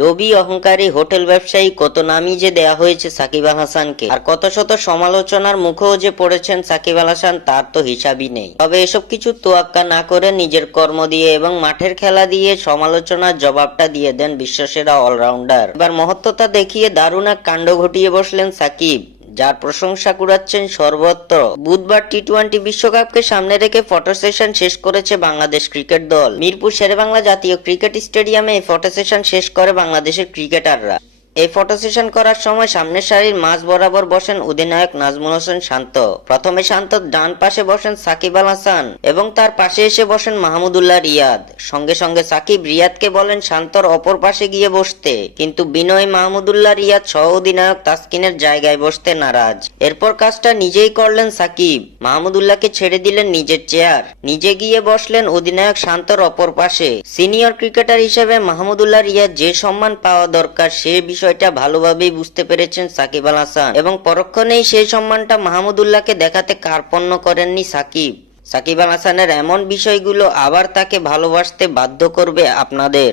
লোভী অহংকারী হোটেল ব্যবসায়ী কত নামই যে দেয়া হয়েছে সাকিব আল হাসানকে, আর কত শত সমালোচনার মুখেও যে পড়েছেন সাকিব আল হাসান তার তো হিসাবই নেই। তবে এসব কিছু তোয়াক্কা না করে নিজের কর্ম দিয়ে এবং মাঠের খেলা দিয়ে সমালোচনার জবাবটা দিয়ে দেন বিশ্বসেরা অলরাউন্ডার। এবার মহত্বতা দেখিয়ে দারুণ এক কাণ্ড ঘটিয়ে বসলেন সাকিব, যার প্রশংসা কুড়াচ্ছেন সর্বত্র। বুধবার টি-20 বিশ্বকাপকে সামনে রেখে ফটো সেশন শেষ করেছে বাংলাদেশ ক্রিকেট দল। মিরপুর শেরেবাংলা জাতীয় ক্রিকেট স্টেডিয়ামে এই ফটো সেশন শেষ করে বাংলাদেশের ক্রিকেটাররা। এই ফটো সেশন করার সময় সামনের সারির মাঝ বরাবর বসেন অধিনায়ক নাজমুল হোসেন শান্ত। প্রথমে শান্তর ডান পাশে বসেন সাকিব আল হাসান এবং তার পাশে এসে বসেন মাহমুদুল্লাহ রিয়াদ। সঙ্গে সঙ্গে সাকিব রিয়াদকে বলেন শান্তর অপর পাশে গিয়ে বসতে, কিন্তু বিনয় মাহমুদুল্লাহ রিয়াদ সহ অধিনায়ক তাসকিনের জায়গায় বসতে নারাজ। এরপর কাজটা নিজেই করলেন সাকিব, মাহমুদুল্লাহকে ছেড়ে দিলেন নিজের চেয়ার, নিজে গিয়ে বসলেন অধিনায়ক শান্তর অপর পাশে। সিনিয়র ক্রিকেটার হিসেবে মাহমুদুল্লাহ রিয়াদ যে সম্মান পাওয়া দরকার সে বিষয়টা ভালোভাবেই বুঝতে পেরেছেন সাকিব আল হাসান এবং পরক্ষণেই সেই সম্মানটা মাহমুদুল্লাহকে দেখাতে কার্পণ্য করেননি সাকিব। সাকিব আল হাসানের এমন বিষয়গুলো আবার তাকে ভালোবাসতে বাধ্য করবে আপনাদের।